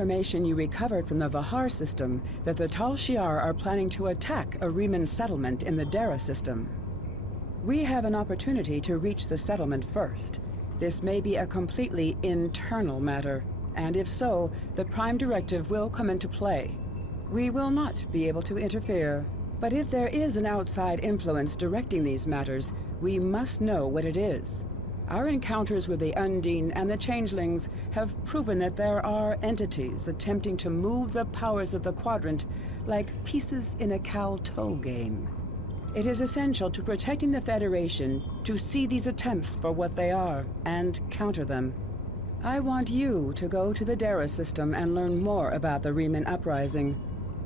information you recovered from the Vahar system that the Tal Shiar are planning to attack a Riemann settlement in the Dara system. We have an opportunity to reach the settlement first. This may be a completely internal matter, and if so, the Prime Directive will come into play. We will not be able to interfere, but if there is an outside influence directing these matters, we must know what it is. Our encounters with the Undine and the Changelings have proven that there are entities attempting to move the powers of the Quadrant like pieces in a cow-toe game. It is essential to protecting the Federation to see these attempts for what they are and counter them. I want you to go to the Dara system and learn more about the Riemann uprising.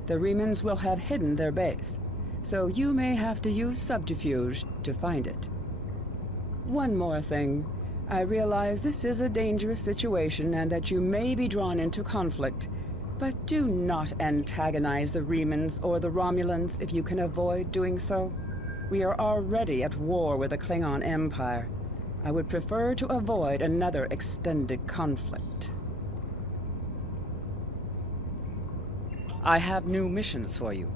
The Riemanns will have hidden their base, so you may have to use subterfuge to find it. One more thing. I realize this is a dangerous situation and that you may be drawn into conflict, but do not antagonize the Riemanns or the Romulans if you can avoid doing so. We are already at war with the Klingon Empire. I would prefer to avoid another extended conflict. I have new missions for you.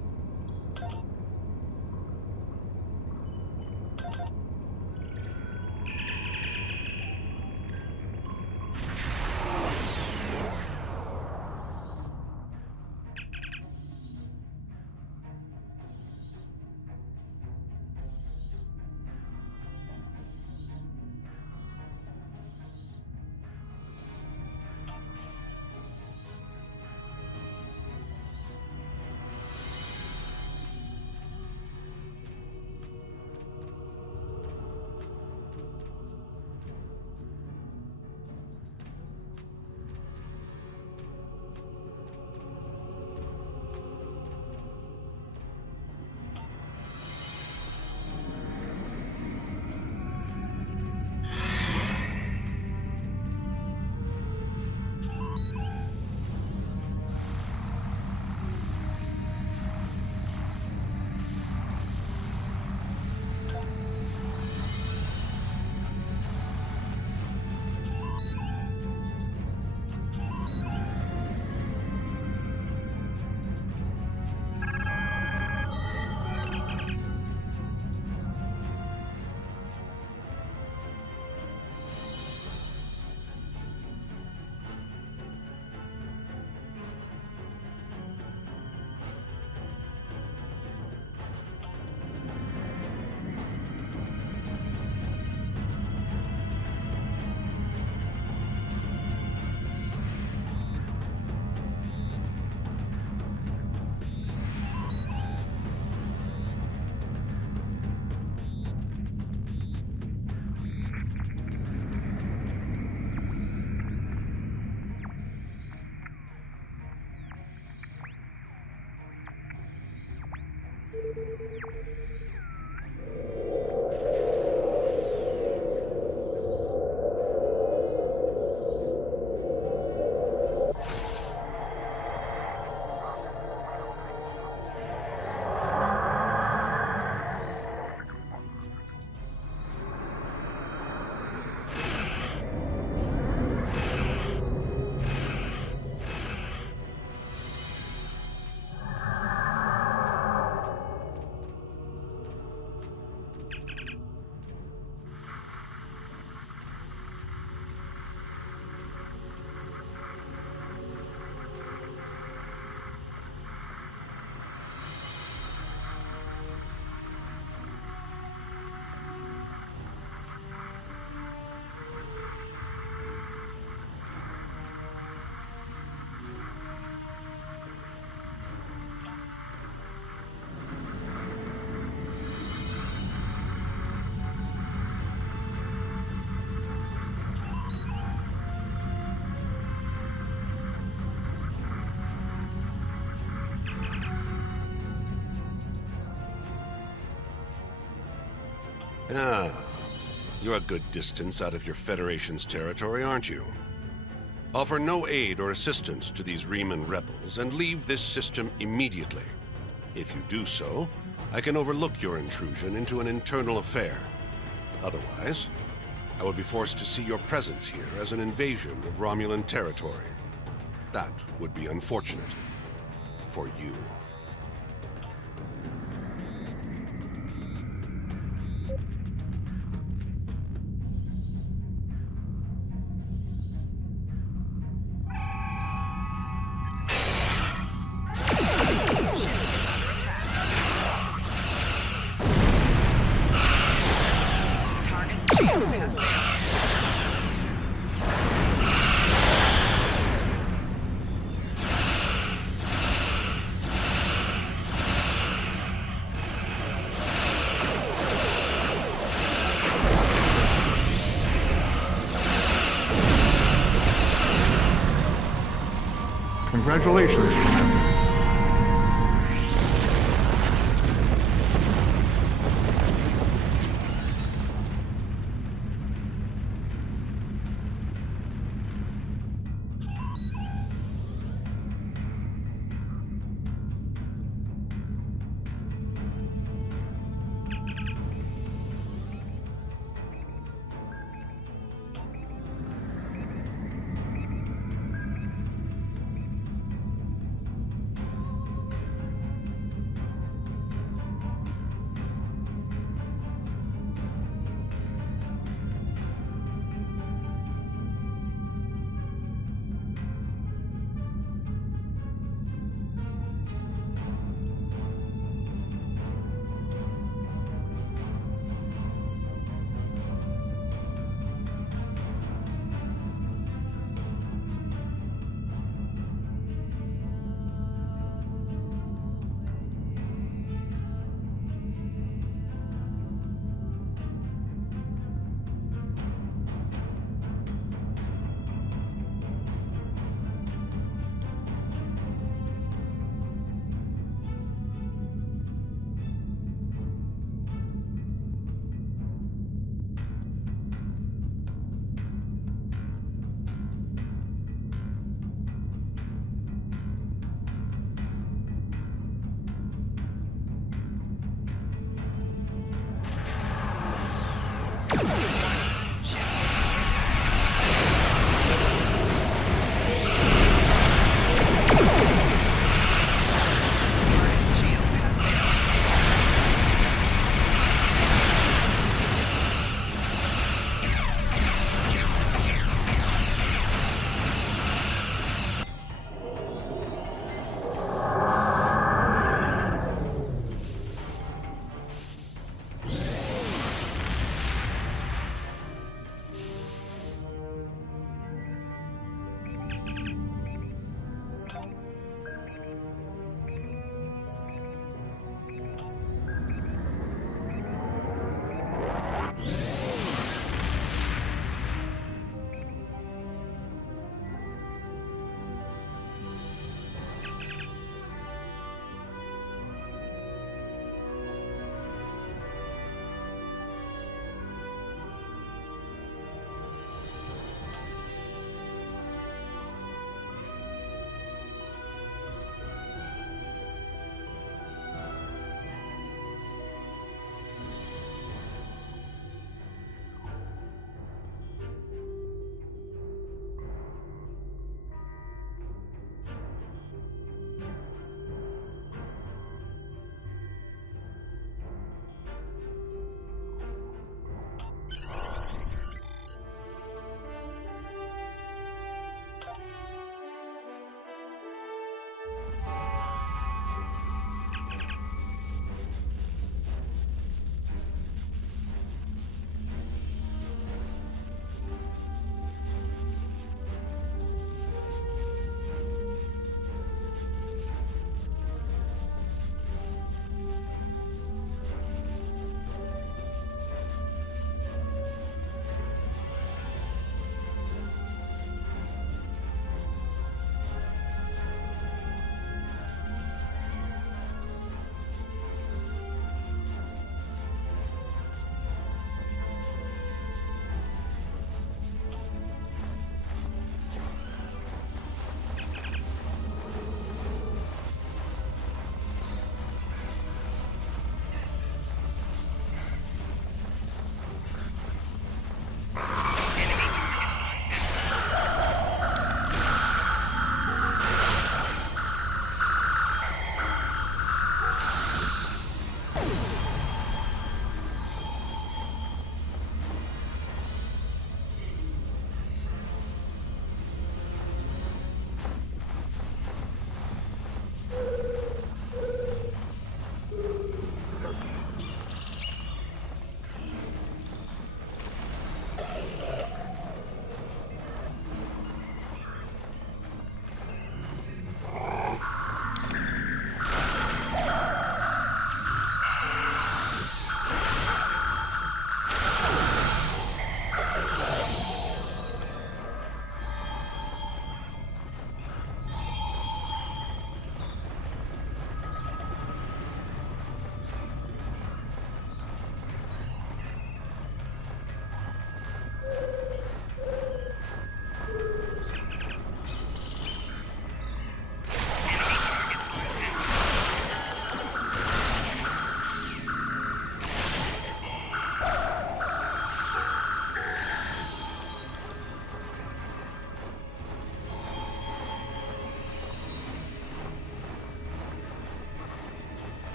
Ah, you're a good distance out of your Federation's territory, aren't you? Offer no aid or assistance to these Riemann rebels and leave this system immediately. If you do so, I can overlook your intrusion into an internal affair. Otherwise, I would be forced to see your presence here as an invasion of Romulan territory. That would be unfortunate. For you. Congratulations, Commander.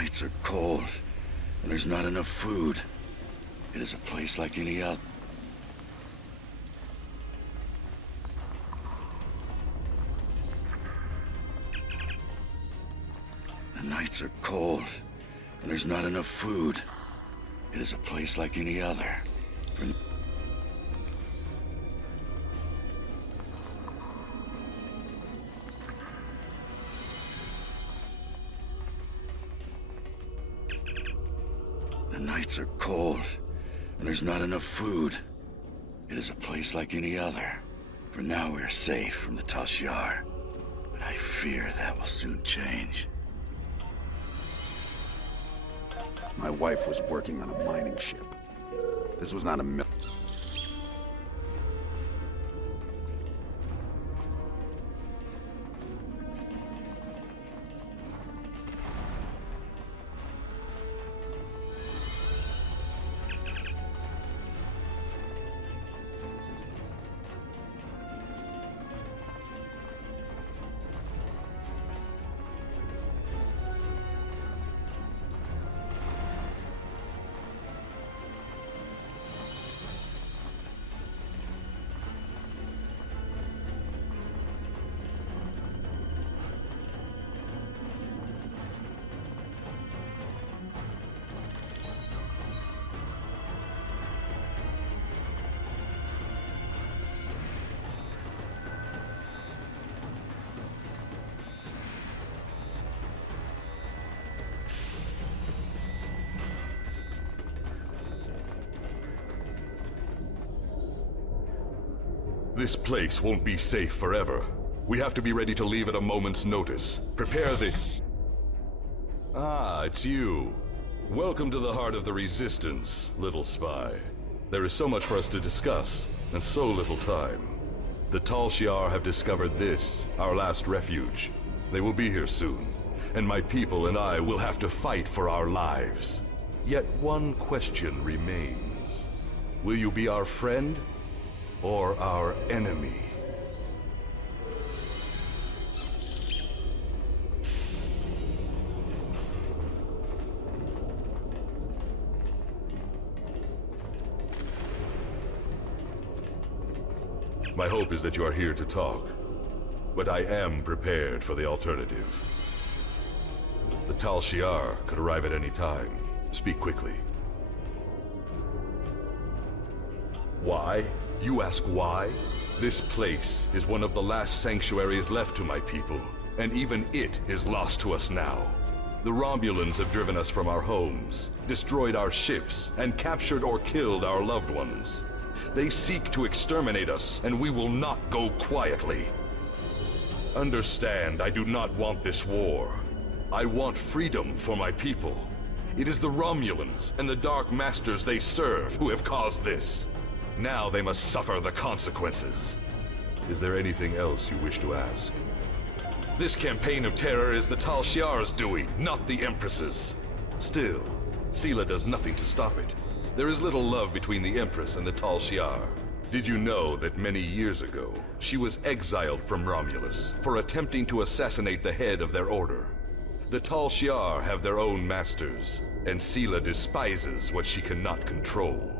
nights are cold, and there's not enough food. It is a place like any other. The nights are cold, and there's not enough food. It is a place like any other. The nights are cold, and there's not enough food. It is a place like any other. For now we're safe from the TOS, but I fear that will soon change. My wife was working on a mining ship. This was not a mill. This place won't be safe forever. We have to be ready to leave at a moment's notice. Prepare the... Ah, it's you. Welcome to the heart of the Resistance, little spy. There is so much for us to discuss, and so little time. The Tal Shiar have discovered this, our last refuge. They will be here soon, and my people and I will have to fight for our lives. Yet one question remains. Will you be our friend? Or our enemy? My hope is that you are here to talk, but I am prepared for the alternative. The Tal Shiar could arrive at any time. Speak quickly. Why? You ask why? This place is one of the last sanctuaries left to my people, and even it is lost to us now. The Romulans have driven us from our homes, destroyed our ships, and captured or killed our loved ones. They seek to exterminate us, and we will not go quietly. Understand, I do not want this war. I want freedom for my people. It is the Romulans and the Dark Masters they serve who have caused this. Now they must suffer the consequences. Is there anything else you wish to ask? This campaign of terror is the Tal Shiar's doing, not the Empress's. Still, Sela does nothing to stop it. There is little love between the Empress and the Tal Shiar. Did you know that many years ago, she was exiled from Romulus for attempting to assassinate the head of their order? The Tal Shiar have their own masters, and Sela despises what she cannot control.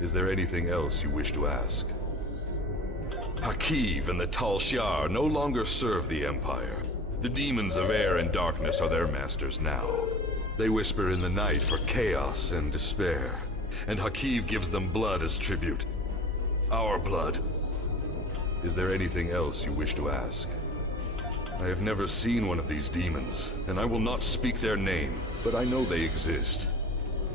Is there anything else you wish to ask? Hakiv and the Tal Shiar no longer serve the Empire. The demons of air and darkness are their masters now. They whisper in the night for chaos and despair, and Hakiv gives them blood as tribute. Our blood. Is there anything else you wish to ask? I have never seen one of these demons, and I will not speak their name, but I know they exist.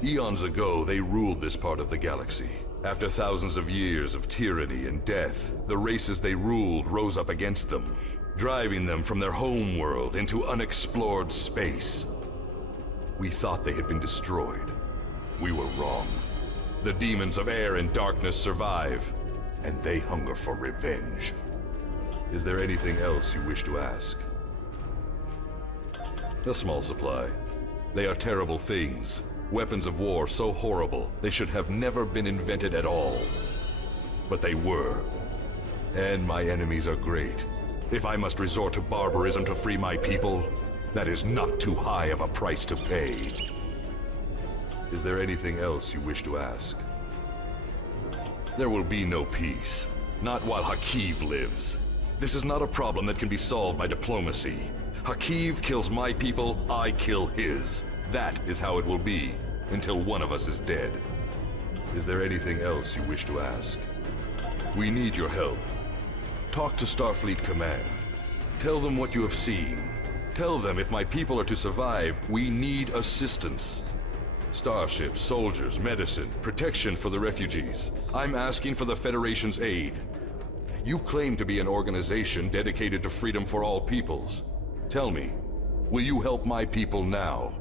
Eons ago, they ruled this part of the galaxy. After thousands of years of tyranny and death, the races they ruled rose up against them, driving them from their home world into unexplored space. We thought they had been destroyed. We were wrong. The demons of air and darkness survive, and they hunger for revenge. Is there anything else you wish to ask? A small supply. They are terrible things. Weapons of war so horrible, they should have never been invented at all. But they were. And my enemies are great. If I must resort to barbarism to free my people, That is not too high of a price to pay. Is there anything else you wish to ask? There will be no peace. Not while Hakiv lives. This is not a problem that can be solved by diplomacy. Hakiv kills my people, I kill his. That is how it will be, until one of us is dead. Is there anything else you wish to ask? We need your help. Talk to Starfleet Command. Tell them what you have seen. Tell them if my people are to survive, we need assistance. Starships, soldiers, medicine, protection for the refugees. I'm asking for the Federation's aid. You claim to be an organization dedicated to freedom for all peoples. Tell me, will you help my people now?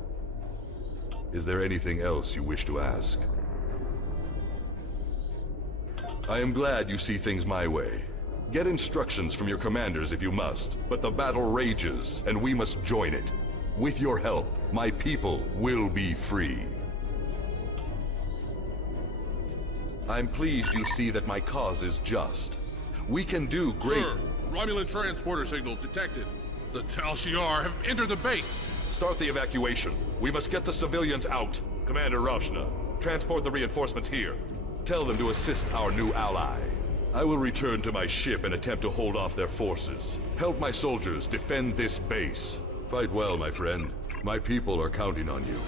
Is there anything else you wish to ask? I am glad you see things my way. Get instructions from your commanders if you must, but the battle rages, and we must join it. With your help, my people will be free. I'm pleased you see that my cause is just. We can do great— Sir, Romulan transporter signals detected. The Tal Shiar have entered the base. Start the evacuation. We must get the civilians out. Commander Rashna, transport the reinforcements here. Tell them to assist our new ally. I will return to my ship and attempt to hold off their forces. Help my soldiers defend this base. Fight well, my friend. My people are counting on you.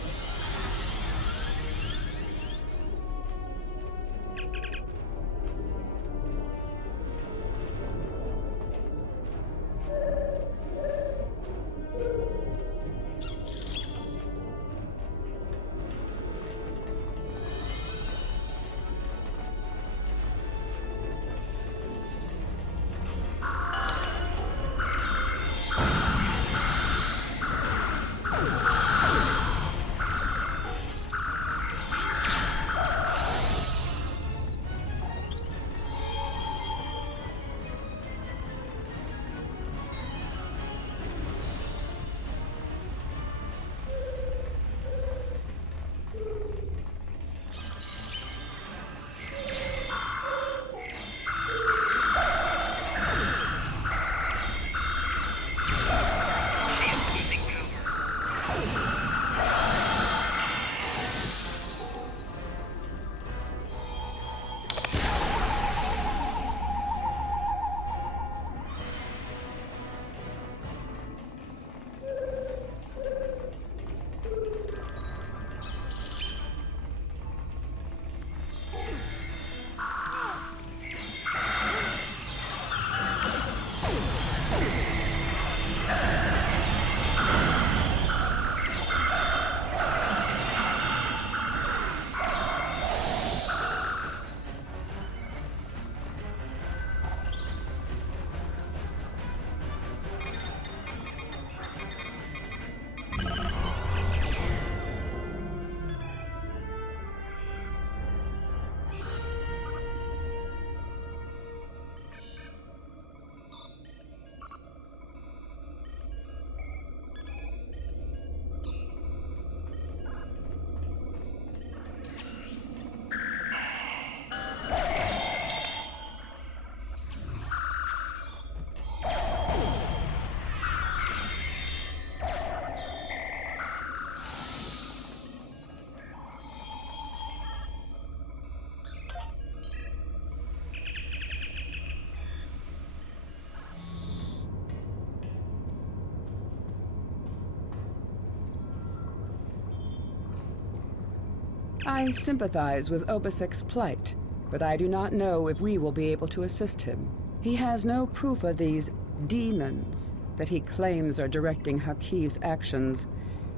I sympathize with Obasek's plight, but I do not know if we will be able to assist him. He has no proof of these demons that he claims are directing Hakiv's actions.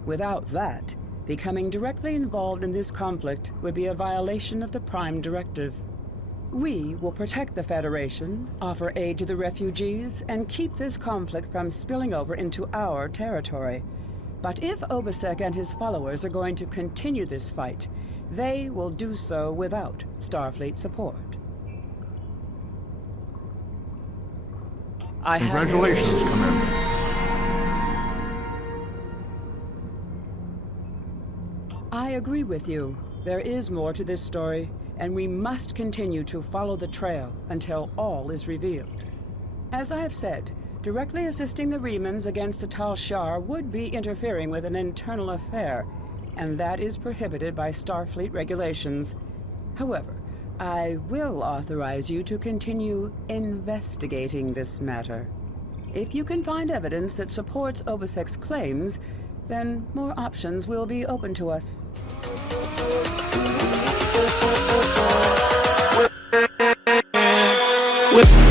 Without that, becoming directly involved in this conflict would be a violation of the Prime Directive. We will protect the Federation, offer aid to the refugees, and keep this conflict from spilling over into our territory. But if Obasek and his followers are going to continue this fight, they will do so without Starfleet support. Congratulations, Commander. I agree with you. There is more to this story, and we must continue to follow the trail until all is revealed. As I have said, Directly assisting the Remans against the Tal Shiar would be interfering with an internal affair, and that is prohibited by Starfleet regulations. However, I will authorize you to continue investigating this matter. If you can find evidence that supports Obisek's claims, then more options will be open to us. With